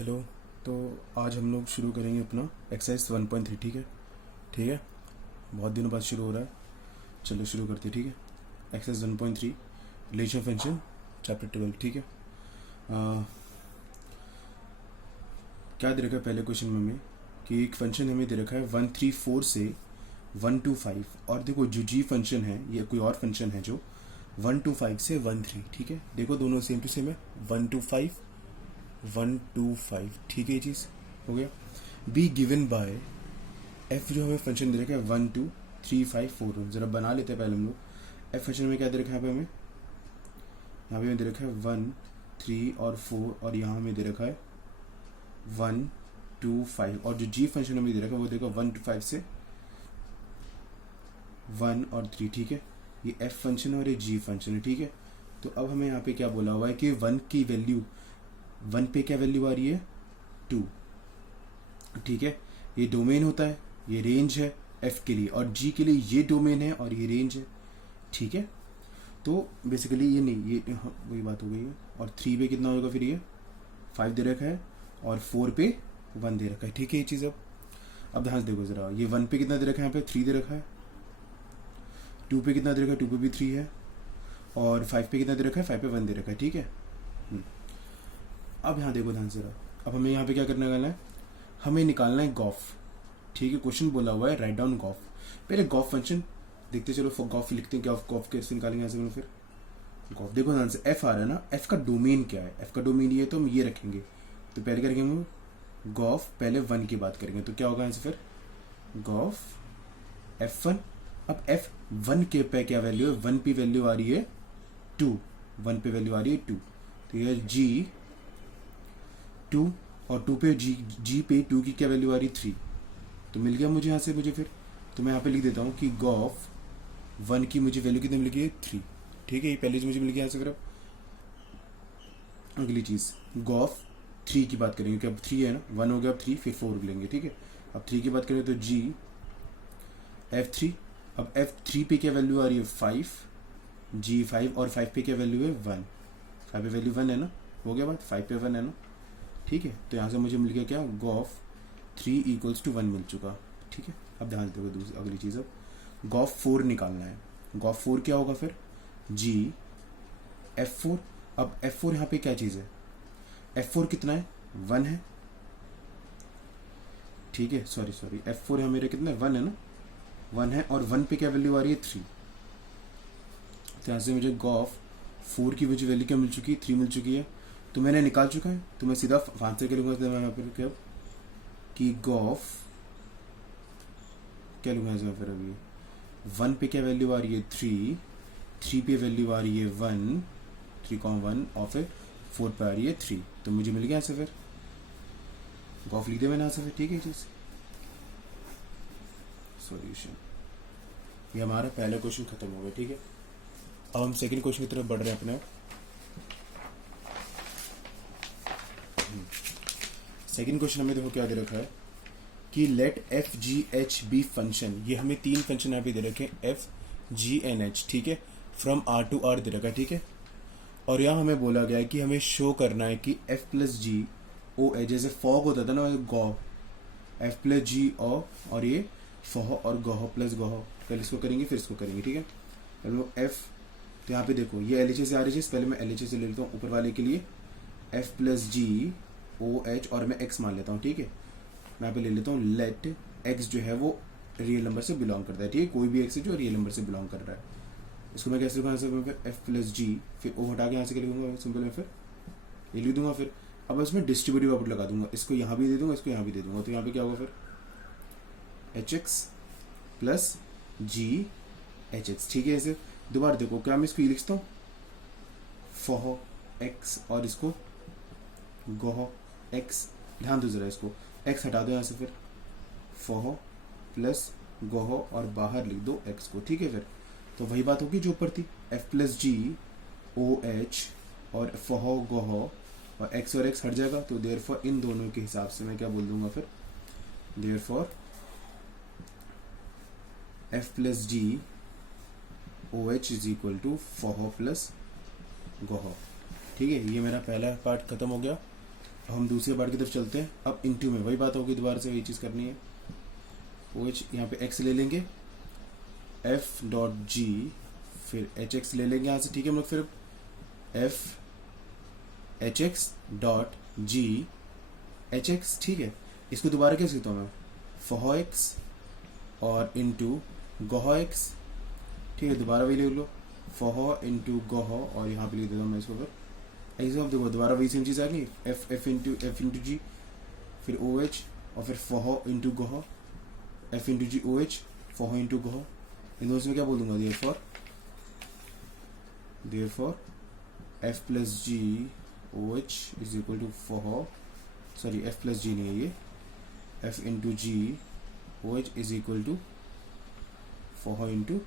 Hello. तो आज हम लोग शुरू करेंगे अपना एक्सरसाइज 1.3। ठीक है, ठीक है। बहुत दिनों बाद शुरू हो रहा है, चलो शुरू करते हैं। ठीक है, एक्सरसाइज 1.3 रिलेशन फंक्शन चैप्टर 12। ठीक है। क्या दे रखा है पहले क्वेश्चन में हमें कि एक फंक्शन हमें दे रखा है 134 से 125, और देखो जो जी फंक्शन है ये कोई और फंक्शन है जो 125 से 13। ठीक है, देखो दोनों सेम टू सेम है, 125 ठीक है, ये चीज़ हो गया। बी गिवन बाय एफ, जो हमें फंक्शन दे रखा है 1 2 3 5 4। जरा बना लेते हैं पहले हम लोग। एफ फंक्शन में क्या दे रखा है यहाँ पे हमें, यहाँ पे हमें दे रखा है 1 3 और 4, और यहाँ हमें दे रखा है 1 2 5, और जो जी फंक्शन हमें दे रखा है वो देखो 1 to 5 से 1 और 3। ठीक है, ये एफ फंक्शन है और ये जी फंक्शन है। ठीक है, तो अब हमें यहाँ पे क्या बोला हुआ है कि 1 की वैल्यू, 1 पे क्या वैल्यू आ रही है 2। ठीक है, ये डोमेन होता है, ये रेंज है एफ के लिए, और जी के लिए ये डोमेन है और ये रेंज है। ठीक है, तो बेसिकली ये नहीं, ये वही बात हो गई है। और 3 पे कितना होगा फिर, ये 5 दे रखा है, और 4 पे 1 दे रखा है। ठीक है, ये चीज़ अब ध्यान से देखो जरा, ये 1 पे कितना दे रखा है, यहाँ पे 3 दे रखा है, 2 पे कितना दे रखा है, 2 पे भी 3 है, और 5 पे कितना दे रखा है, 5 पे 1 दे रखा है। ठीक है, अब यहाँ देखो ध्यान से जरा, अब हमें यहाँ पे क्या करने वाला है, हमें निकालना है गॉफ। ठीक है, क्वेश्चन बोला हुआ है राइट डाउन गॉफ। पहले गॉफ फंक्शन देखते चलो, गॉफ लिखते हैं, क्या गॉफ कैसे निकालेंगे यहाँ से। फिर गॉफ देखो ध्यान से, एफ आ रहा है ना, एफ का डोमेन क्या है, एफ का डोमेन ये है, तो हम ये रखेंगे। तो पहले क्या रखेंगे, गॉफ पहले 1 की बात करेंगे, तो क्या होगा यहाँ से फिर गॉफ F1। अब F1 के पे क्या वैल्यू है, 1 पे वैल्यू आ रही है 2, 1 पे वैल्यू आ रही है 2, तो ये G 2, और 2 पे G पे 2 की क्या वैल्यू आ रही है 3, तो मिल गया मुझे यहाँ से। मुझे फिर तो मैं यहाँ पे लिख देता हूँ कि गॉफ 1 की मुझे वैल्यू कितनी मिल गई है 3। ठीक है, ये पहली चीज मुझे मिल गया यहाँ से। फिर अगली चीज गॉफ 3 की बात करेंगे, क्या 3 है ना, 1 हो गया, अब 3 फिर 4 लेंगे। ठीक है, अब 3 की बात करें तो G F3। अब F3 पे क्या वैल्यू आ रही है 5, G 5, और 5 पे क्या वैल्यू है 1, 5 पे वैल्यू 1 है ना, हो गया बात, 5 पे 1 है ना। ठीक है, तो यहाँ से मुझे मिल गया क्या, गॉफ 3 = 1 मिल चुका। ठीक है, अब ध्यान दो दूसरी अगली चीज़, अब गॉफ 4 निकालना है। गॉफ 4 क्या होगा फिर, G F4। अब F4 यहाँ पे क्या चीज़ है, F4 कितना है 1 है। ठीक है, सॉरी F4 यहाँ मेरे कितना है 1 है ना, 1 है, और 1 पे क्या वैल्यू आ रही है 3। तो यहाँ से मुझे गॉफ 4 की मुझे वैल्यू क्या मिल चुकी है, 3 मिल चुकी है, तो मैंने निकाल चुका है। तो मैं सीधा आंसर क्या लूँगा, मैं यहाँ पर क्या कि गॉफ क्या लूँगा इसमें फिर, अभी 1 पे क्या वैल्यू आ रही है 3, 3 पे वैल्यू आ रही है 1, 3,1, और फिर 4 पे आ रही है 3, तो मुझे मिल गया यहाँ से फिर गॉफ लिख दिया मैंने यहाँ से फिर। ठीक है चीज़ सॉल्यूशन, ये हमारा पहला क्वेश्चन खत्म हो गया। ठीक है, अब हम सेकंड क्वेश्चन की तरफ बढ़ रहे हैं अपने। सेकंड क्वेश्चन हमें देखो क्या दे रखा है कि let F G H B function, ये हमें 3 फंक्शन यहाँ पे दे रखे हैं, एफ जी एन एच। ठीक है, फ्रॉम आर टू आर दे रखा है। ठीक है, और यहाँ हमें बोला गया है कि हमें शो करना है कि F plus G O H, जैसे फॉग होता था ना गौ, एफ प्लस जी ओ, और ये फह और गह प्लस गह, पहले इसको करेंगे फिर इसको करेंगे। ठीक है, पहले एफ, तो यहाँ पे देखो ये एल एच से आ रही है, पहले मैं एल एच से ले लेता हूँ ऊपर वाले के लिए, F plus G O H, और मैं एक्स मान लेता हूँ। ठीक है, मैं यहाँ पे ले लेता हूँ लेट एक्स जो है वो रियल नंबर से बिलोंग करता है। ठीक है, कोई भी एक्स है जो रियल नंबर से बिलोंग कर रहा है, इसको मैं कैसे लिखूँगा, फिर एफ प्लस जी, फिर ओ हटा के यहाँ से क्या लिखूँगा, सिंपल में फिर ये लिख दूंगा। फिर अब इसमें डिस्ट्रीब्यूटिव आउटपुट लगा दूंगा, इसको यहाँ भी दे दूंगा, इसको यहाँ भी दे दूंगा, तो यहाँ पे क्या होगा फिर एच एक्स प्लस जी एच एक्स। ठीक है, ऐसे दोबारा देखो, क्या मैं इसको ये लिखता हूँ फह एक्स, और इसको गह एक्स, ध्यान दो जरा, इसको एक्स हटा दो यहाँ से, फिर फह प्लस गह, और बाहर लिख दो एक्स को। ठीक है, फिर तो वही बात होगी जो ऊपर थी, F plus G O H और फह गह, और एक्स और एक्स हट जाएगा, तो देयरफॉर इन दोनों के हिसाब से मैं क्या बोल दूंगा फिर, therefore F plus G O H = फह plus गह। ठीक है, ये मेरा पहला पार्ट खत्म हो गया। अब हम दूसरे पार्ट की तरफ चलते हैं। अब इंटू में वही बात होगी, दोबारा से वही चीज़ करनी है। ओ एच यहाँ पे एक्स ले लेंगे, एफ डॉट जी, फिर एच एक्स ले लेंगे यहाँ से, ठीक है। हम लोग फिर F H x dot G H x, ठीक है। इसको दोबारा कैसे लिखता हूँ मैं, फॉ एक्स और इंटू गोह एक्स, ठीक है। दोबारा वही लिख लो, फॉ इंटू गोह, और यहाँ पे लिख देता हूँ मैं इसको फिर ऐसे। अब देखो दोबारा वही सेम चीज़ आ गई, एफ इंटू जी, फिर ओ एच, और फिर f o into g o h, F into G O H, f o into g o h. इन दोनों में क्या बोल दूंगा, therefore F plus G O H is equal to f o, sorry F plus G नहीं है ये, F into G O H is equal to f o into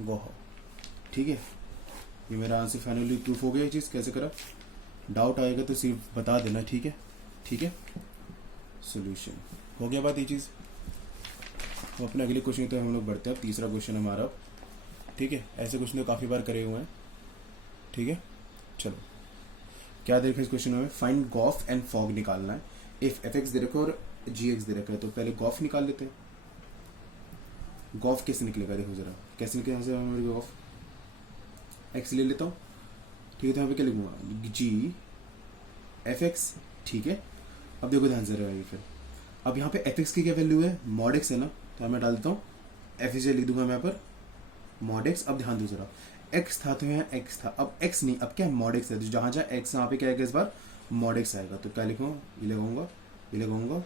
g o h, ठीक है। ये मेरा आंसर फाइनली प्रूफ हो गया। ये चीज़ कैसे करा, डाउट आएगा तो सिर्फ बता देना, ठीक है, ठीक है। सोल्यूशन हो गया बात, ये चीज़। तो अपने अगले क्वेश्चन तो हम लोग बढ़ते हैं। तीसरा क्वेश्चन हमारा, ठीक है। ऐसे क्वेश्चन तो काफ़ी बार करे हुए हैं, ठीक है। चलो क्या देखो इस क्वेश्चन में, फाइंड गॉफ एंड फॉग निकालना है। इफ एफ एक्स दे रखा है और जी एक्स दे रखा है, तो पहले गॉफ निकाल लेते हैं। गॉफ कैसे निकलेगा, देखो जरा कैसे निकलेगा। यहाँ से मेरे गॉफ एक्स ले लेता हूँ, ठीक है। तो यहाँ पे क्या लिखूंगा, जी एफ एक्स, ठीक है। अब देखो ध्यान से रहेगा फिर, अब यहाँ पे एफ एक्स की क्या वैल्यू है, मॉड एक्स है ना, तो मैं डाल देता हूँ एफ एक्स लिख दूंगा मैं यहाँ पर मॉड एक्स। अब ध्यान दो जरा, एक्स था तो यहाँ एक्स था, अब एक्स नहीं, अब क्या मॉड एक्स है, तो जहाँ जहाँ एक्स यहाँ पे क्या आएगा इस बार मॉड एक्स आएगा। तो क्या लिखूंगा, ये लगाऊंगा, ये लगाऊंगा,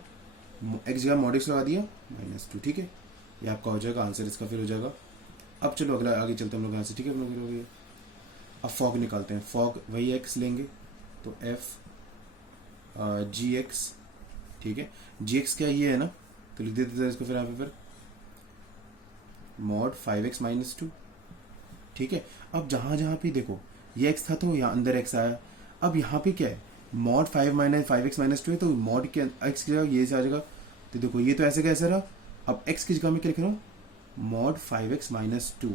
एक्स जगह मॉड एक्स लगा दिया -2, ठीक है। ये आपका हो जाएगा आंसर, इसका फिर हो जाएगा। अब चलो अगला आगे चलते हैं हम लोग यहाँ से, ठीक है। हम लोग अब फॉग निकालते हैं। फॉग वही एक्स लेंगे, तो एफ जी एक्स, ठीक है। जी एक्स क्या ये है ना, तो लिख देते थे इसको फिर यहाँ पे फिर मॉड 5x - 2, ठीक है। अब जहाँ जहाँ पे देखो ये एक्स था तो यहाँ अंदर एक्स आया। अब यहाँ पे क्या है, मॉड 5x - 2 है, तो मॉड के एक्स की जगह ये से आ जाएगा। तो देखो ये तो ऐसे का ऐसे रहा। अब एक्स की जगह में क्या लिख रहा हूँ, मॉड 5x - 2,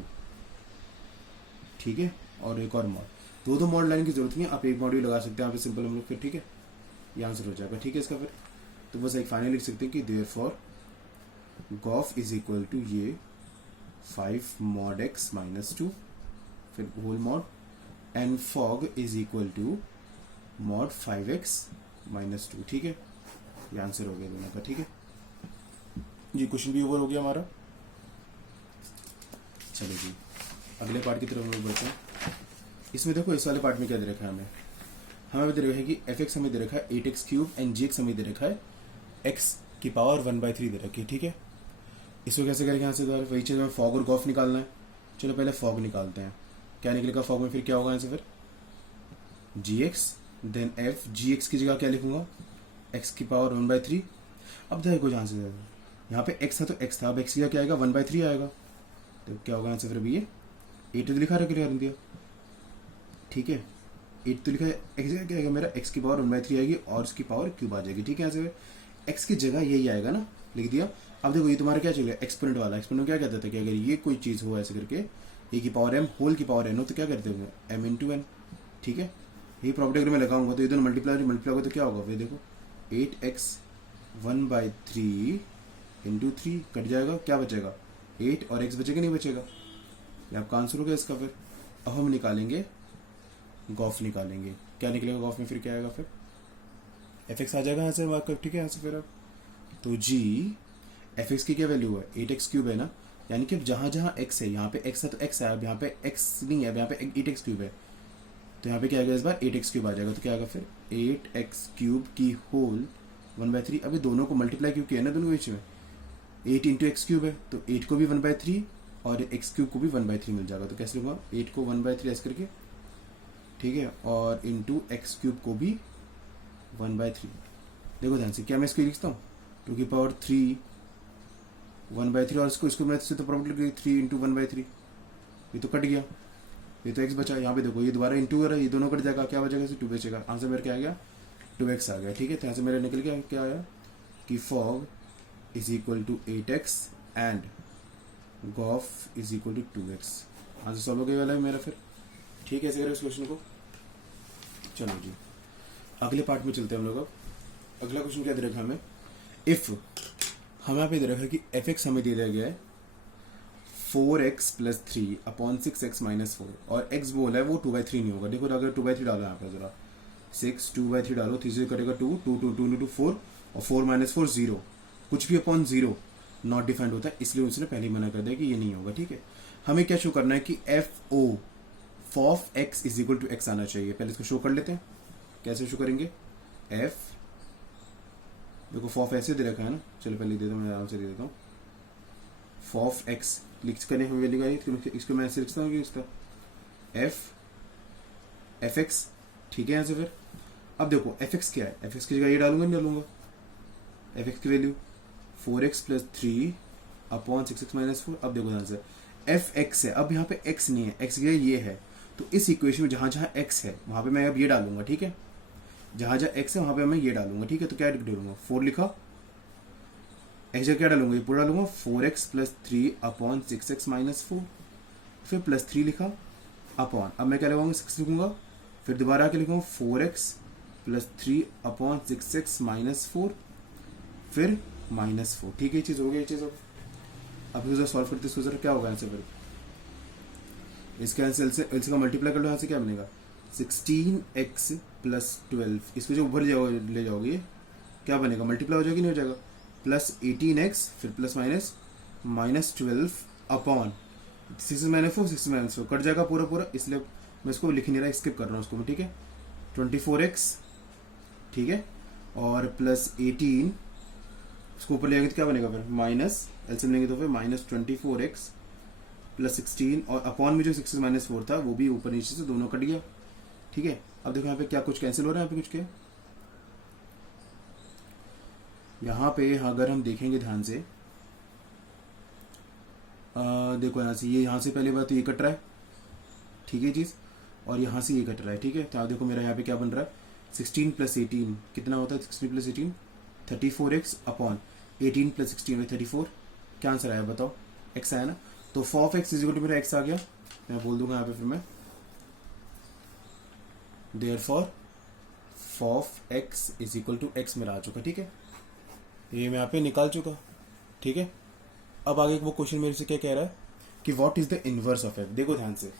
ठीक है। और एक और मॉड, दो मॉड लाइन की जरूरत नहीं है, आप एक मॉड भी लगा सकते हैं यहाँ पे सिंपल हम लोग फिर, ठीक है। ये आंसर हो जाएगा, ठीक है इसका फिर। तो बस एक फाइनल लिख सकते हैं कि therefore g o f is equal to ये 5 mod x - 2, फिर whole mod, and f o g is equal to mod 5x - 2, ठीक है। ये आंसर हो गया दोनों का, ठीक है जी। क्वेश्चन भी ओवर हो गया हमारा। चलो जी अगले पार्ट की तरफ हम लोग बढ़ते हैं। इसमें देखो इस वाले पार्ट में क्या दे रखा है हमें दे रखा है कि एफ एक्स हमें दे रखा है 8x³ एंड जी एक्स हमें दे रखा है x की पावर 1/3 दे रखी है, ठीक है। इसको कैसे करेंगे, यहाँ से दोबारा वही चीज़ में फॉग और गॉफ निकालना है। चलो पहले फॉग निकालते हैं। क्या निकलेगा फॉग में, फिर क्या होगा यहाँ से फिर G X, then F G X की जगह क्या लिखूंगा, x की पावर 1/3। अब देखो जहाँ से यहाँ पे x था तो x था, अब x की जगह क्या आएगा 1/3 आएगा। तो क्या होगा यहाँ से फिर अभी ये 8 तो लिखा रख दिया, ठीक है। 8 तो लिखा है, x जगह क्या आएगा मेरा, x की पावर 1/3 आएगी और इसकी पावर क्यूब आ जाएगी, ठीक है। यहाँ से x की जगह यही आएगा ना, लिख दिया। अब देखो ये तुम्हारा क्या चलेगा, एक्सपोनेंट वाला। एक्सपोनेंट क्या कहता था कि अगर ये कोई चीज़ हो ऐसे करके a की पावर m होल की पावर n हो, तो क्या करते होंगे m × n, ठीक है। यही प्रॉपर्टी अगर मैं लगाऊंगा तो ये दोनों मल्टीप्लाई होगा तो क्या होगा फिर देखो 8x 1/3 × 3 कट जाएगा, क्या बचेगा 8 और x बचेगा नहीं बचेगा। ये आपका आंसर हो गया इसका। फिर अब हम निकालेंगे गॉफ निकालेंगे। क्या निकलेगा गॉफ में, फिर क्या आएगा फिर एफ एक्स आ जाएगा यहाँ से वाकई, ठीक है। यहाँ से फिर अब तो जी एफ एक्स की क्या वैल्यू है 8x³ है ना, यानी कि अब जहाँ जहाँ x है, यहाँ पे x है तो x है, अब यहाँ पे x नहीं है, अब यहाँ पे 8x³ है, तो यहाँ पे क्या आएगा इस बार 8x³ आ जाएगा। तो क्या आएगा फिर 8x³ की होल 1/3। अभी दोनों को मल्टीप्लाई क्यों किया ना, दोनों बीच में 8 × x³ है, तो 8 को भी 1/3 और x³ को भी 1/3 मिल जाएगा। तो कैसे होगा 8 को 1/3 ऐसे करके, ठीक है, और इंटू x³ को भी 1/3। देखो ध्यान से, क्या मैं इसको लिखता हूँ 2 की पावर 3 1/3 और इसको मैं से तो प्रॉपर्टी 3 × 1/3, ये तो कट गया, ये तो x बचा। यहाँ पे देखो ये दोबारा इंटू कर रहा है, ये दोनों कट जाएगा, क्या बचेगा 2 बचेगा। आंसर मेरा क्या आ गया 2x आ गया, ठीक है। तो यहाँ से मेरा निकल गया क्या आया कि f o g is equal to 8x and g o f is equal to 2x। Answer solve हो गया वाला है मेरा फिर, ठीक है। ऐसे करें इस क्वेश्चन को। चलो जी अगले पार्ट में चलते हैं हम लोग। अब अगला क्वेश्चन क्या दे रखा है हमें, इफ हमें यहाँ पे दे रखा है कि एफ एक्स हमें दे दिया गया है 4x plus 3 upon 6x minus 4 और x बोला है वो 2/3 नहीं होगा। देखो अगर 2/3 डालो यहाँ पे जरा 6 2/3 डालो 3 से करेगा 2 2 2 2 2 4 और 4 माइनस 4 0, कुछ भी अपॉन 0 नॉट डिफाइंड होता है, इसलिए उसने पहले ही मना कर दिया कि ये नहीं होगा। ठीक है, हमें क्या शो करना है कि F O f o f X is equal to X आना चाहिए। पहले इसको शो कर लेते हैं, कैसे शो करेंगे, एफ देखो फॉफ ऐसे दे रखा है ना, चलो पहले दे दो, मैं आराम से दे देता हूँ। फॉफ एक्स लिख करने हमें लिखा है, इसको मैं ऐसे लिखता हूँ कि इसका एफ एक्स, ठीक है। यहाँ से फिर अब देखो एफ एक्स क्या है, एफ एक्स की जगह ये डालूंगा नहीं डालूंगा, एफ एक्स की value 4x plus 3 upon 6x minus 4। अब देखो ध्यान से एफ एक्स है, अब यहाँ पे एक्स नहीं है, एक्स ये है, तो इस इक्वेशन में जहाँ जहाँ एक्स है वहाँ पे मैं अब ये डालूंगा। ठीक है, जहाँ जहाँ एक्स है वहाँ पे मैं ये डालूंगा। ठीक है, तो क्या डालूंगा 4 लिखा, एक्स जगह क्या डालूंगा, ये पूरा डालूंगा 4x plus 3 upon 6x minus 4, फिर प्लस 3 लिखा अपॉन, अब मैं क्या लगाऊंगा 6 लिखूंगा, फिर दोबारा क्या लिखूंगा 4x plus 3 upon 6x minus 4, फिर माइनस 4। ठीक है, ये चीज़ हो गई, ये चीज़ हो गई। अब जरा सॉल्व करते इसको, क्या होगा आंसर, फिर इसके आंसर से इसका का मल्टीप्लाई कर लो, यहाँ से क्या बनेगा 16x प्लस 12, इसको जो ऊपर ले जाओगे क्या बनेगा, मल्टीप्लाई हो जाएगी नहीं हो जाएगा, प्लस 18x फिर plus minus 12 upon 6 minus 4 6 minus 4 cut जाएगा पूरा पूरा, इसलिए मैं इसको लिख नहीं रहा, स्किप कर रहा हूँ उसको मैं। ठीक है, 24x, ठीक है, और प्लस 18 उसको ऊपर ले आएंगे तो क्या बनेगा फिर माइनस, एलसीएम लेंगे तो फिर माइनस 24x प्लस 16 और अपॉन में जो 6 माइनस 4 था वो भी ऊपर नीचे से दोनों कट गया। ठीक है, अब देखो यहाँ पे क्या कुछ कैंसिल हो रहा है, यहाँ पे कुछ क्या, यहाँ पे अगर हम देखेंगे ध्यान से देखो यहाँ से ये, यहाँ से पहले बात तो ये कट रहा है, ठीक है चीज़, और यहाँ से ये कट रहा है। ठीक है, तो आप देखो मेरा यहाँ पे क्या बन रहा है 16 प्लस 18 कितना होता है, 16 प्लस 18 34x अपॉन 18 प्लस 16 में 34, क्या आंसर आया बताओ, x आया ना, तो f o f X is equal to मेरा x आ गया, मैं बोल दूंगा यहाँ पे फिर मैं therefore f o f X is equal to X मेरा आ चुका। ठीक है, ये मैं यहाँ पे निकाल चुका। ठीक है, अब आगे वो क्वेश्चन मेरे से क्या कह रहा है कि what is the inverse of F. देखो ध्यान से,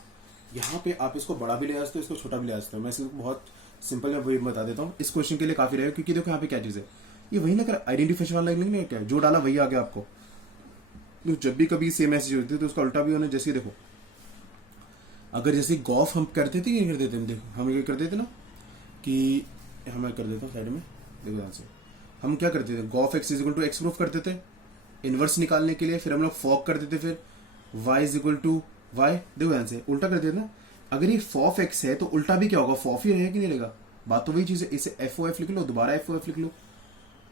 यहाँ पे आप इसको बड़ा भी ले आ सकते हो, इसको छोटा भी ले आ सकते हो, मैं इसको बहुत सिंपल मैं वही बता देता हूँ, इस क्वेश्चन के लिए काफी रहेगा, क्योंकि देखो यहाँ पे क्या चीज़ है, ये वही ना कर आइडेंटिफिकेशन वाला नहीं क्या, जो डाला वही आ गया आपको। तो जब भी कभी सेम मैसेज होती है तो उसका उल्टा भी होना, जैसे देखो अगर जैसे गॉफ हम करते थे, क्या करते थे हम, देखो हम ये करते थे ना कि हम कर देता हूँ साइड में, देखो ध्यान से हम क्या करते थे, g o f X is equal to X proof करते थे इनवर्स निकालने के लिए, फिर हम लोग फॉक कर देते, फिर y is equal to Y, देखो ध्यान से उल्टा कर देते ना, अगर ये फॉफ एक्स है तो उल्टा भी क्या होगा, फॉफ ही रहेगा कि नहीं रहेगा, बात तो वही चीज़ है। इसे एफ ओ एफ लिख लो, दोबारा एफ ओ एफ लिख लो,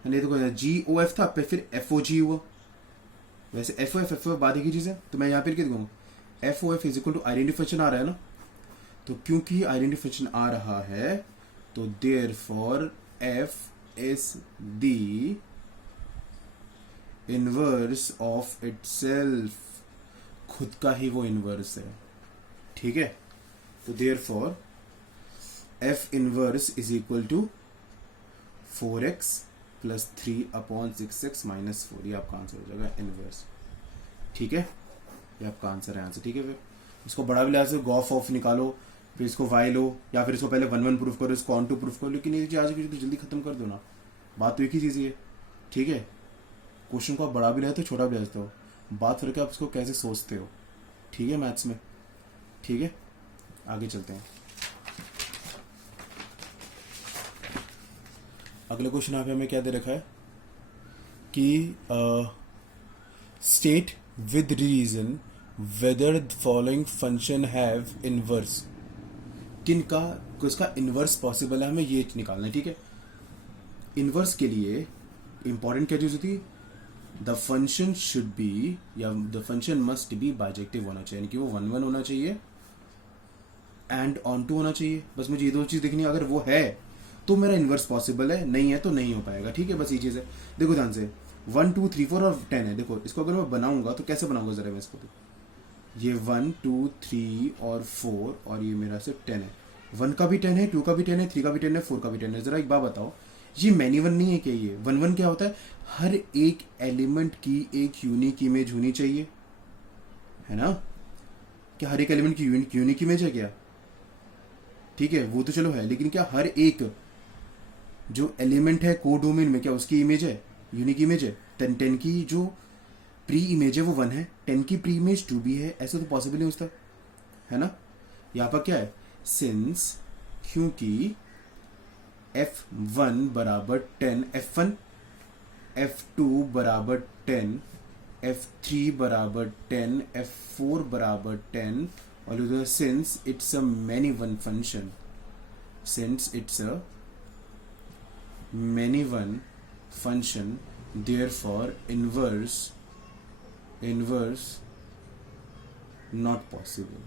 नहीं देखो जी ओ एफ था फिर एफ ओ जी हुआ, वैसे एफ ओ एफ बाद की चीज़ है, तो मैं यहाँ पे लिख दूंगा F O F is equal to identification आ रहा है ना, तो क्योंकि आइडेंटिफिकेशन आ रहा है तो therefore F is the inverse of itself, खुद का ही वो इनवर्स है। ठीक है, तो therefore F inverse is equal to 4x plus 3 upon 6x minus 4, ये आपका आंसर हो जाएगा इनवर्स। ठीक है, ये आपका आंसर है आंसर। ठीक है, फिर इसको बड़ा भी लिहाज से गॉफ ऑफ निकालो, फिर इसको वाई लो, या फिर इसको पहले 1 1 प्रूफ करो, इसको ऑन 2 प्रूफ करो, लेकिन ये आज की जल्दी खत्म कर दो ना, बात तो एक ही चीज़ है। ठीक है, क्वेश्चन को आप बड़ा भी रहे तो छोटा भी रहते हो, बात करके आप इसको कैसे सोचते हो। ठीक है, मैथ्स में। ठीक है, आगे चलते हैं। अगले क्वेश्चन यहाँ पे हमें क्या दे रखा है कि state with reason whether the following function have inverse, किन का उसका इनवर्स पॉसिबल है, हमें ये निकालना है। ठीक है, इनवर्स के लिए इंपॉर्टेंट क्या चीज होती है, द फंक्शन शुड बी या the function must be bijective होना चाहिए, यानी कि वो 1 1 होना चाहिए एंड ऑन 2 होना चाहिए, बस मुझे ये दो चीज देखनी है, अगर वो है तो मेरा इनवर्स पॉसिबल है, नहीं है तो नहीं हो पाएगा। ठीक है, बस ये चीज़ है। देखो ध्यान से 1 2 3 4 और 10 है, देखो इसको अगर मैं बनाऊंगा तो कैसे बनाऊंगा जरा मैं इसको, तो ये 1 2 3 और 4 और ये मेरा सिर्फ 10 है, 1 का भी 10 है, 2 का भी 10 है, 3 का भी 10 है, 4 का भी 10 है। जरा एक बात बताओ, ये मैनी वन नहीं है क्या? ये वन वन क्या होता है? हर एक एलिमेंट की एक यूनिक इमेज होनी चाहिए, है ना? क्या हर एक एलिमेंट की यूनिक इमेज है क्या? ठीक है, वो तो चलो है, लेकिन क्या हर एक जो एलिमेंट है कोडोमेन में, क्या उसकी इमेज है, यूनिक इमेज है? 10 की जो प्री इमेज है वो 1 है, 10 की प्री इमेज 2 भी है, ऐसा तो पॉसिबल नहीं होता, है ना? यहाँ पर क्या है? सिंस, क्योंकि F1 बराबर 10, F1, F2 बराबर 10, F3 बराबर 10, F4 बराबर 10, और since it's a many one function, since it's a many one function, therefore inverse not possible।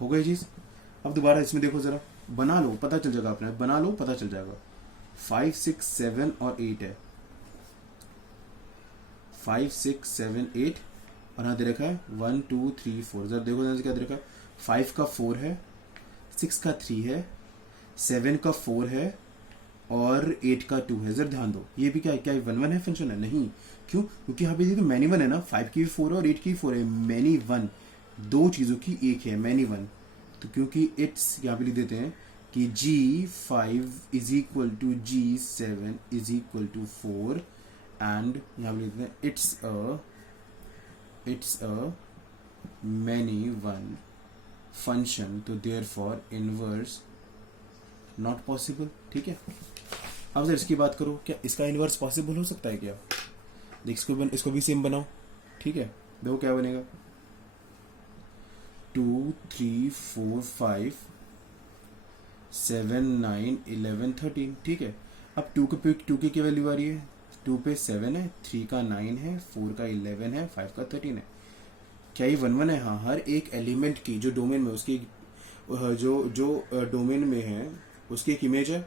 हो गई चीज। अब दोबारा इसमें देखो जरा, बना लो पता चल जाएगा, अपने बना लो पता चल जाएगा। 5 6 7 और 8 है, 5 6 7 8, और यहाँ दे रखा है 1 2 3 4। जरा देखो जरा क्या दे रखा है, 5 का 4 है, 6 का 3 है, 7 का 4 है, और 8 का 2 है। जरा ध्यान दो, ये भी क्या है? क्या 1 1 है फंक्शन है? नहीं, क्यों? क्योंकि यहाँ पे देखो मैनी वन है ना, 5 की भी 4 है और 8 की भी 4 है। मैनी वन दो चीजों की एक है, मैनी वन। तो क्योंकि इट्स यहाँ पे लिख देते हैं कि G5 is equal to G7 is equal to 4, and यहाँ पे लिख देते हैं it's a many one function, तो देयरफॉर इनवर्स नॉट पॉसिबल। ठीक है, अब सर इसकी बात करो, क्या इसका इनवर्स पॉसिबल हो सकता है क्या? देख इसको भी सेम बनाओ। ठीक है, देखो क्या बनेगा, 2 3 4 5 7 9 11 13। ठीक है, अब 2 की वैल्यू आ रही है, 2 पे 7 है, 3 का 9 है, 4 का 11 है, 5 का 13 है। क्या ये 1 1 है? हाँ, हर एक एलिमेंट की जो डोमेन में उसकी जो डोमेन में है उसकी एक इमेज है।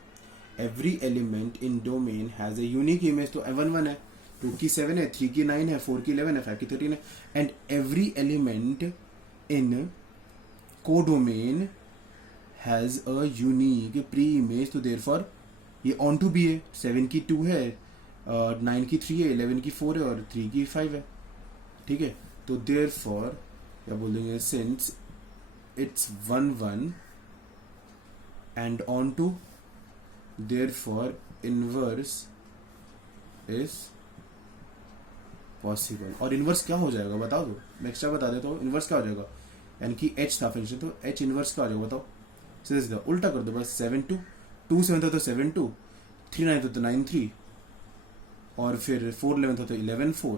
Every element in domain has a unique image, तो 1 1 है। 2 की 7 है, 3 की 9 है, 4 की 11 है, 5 की 13 है, and every element in codomain has a unique pre image, तो देयरफॉर ये ऑन टू भी है। 7 की 2 है, 9 की 3 है, 11 की 4 है, और 3 की 5 है। ठीक है, तो देयरफॉर क्या बोल देंगे, since it's 1 1 and onto, therefore inverse is possible. और इनवर्स क्या हो जाएगा बताओ, दो मैं एक्स्ट्रा बता देता हूँ। इनवर्स क्या हो जाएगा, यानी कि h था फंक्शन, तो h इनवर्स क्या हो जाएगा बताओ? सीधा सीधा उल्टा कर दो बस। 7 2 2 7 था तो 7 2, 3 9 था तो 9 3, और फिर 4 11 था तो 11 4,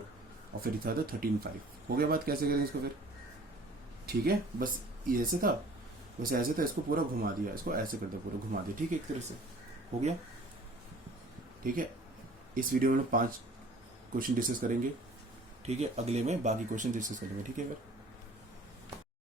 और फिर था तो 13 5। हो गया बात? कैसे करें इसको फिर? ठीक है, बस ये ऐसे था, बस ऐसे था, इसको पूरा घुमा दिया, इसको ऐसे कर दिया, पूरा घुमा दिया। ठीक है, एक तरह से हो गया। ठीक है, इस वीडियो में 5 क्वेश्चन डिस्कस करेंगे। ठीक है, अगले में बाकी क्वेश्चन डिस्कस करेंगे। ठीक है फिर।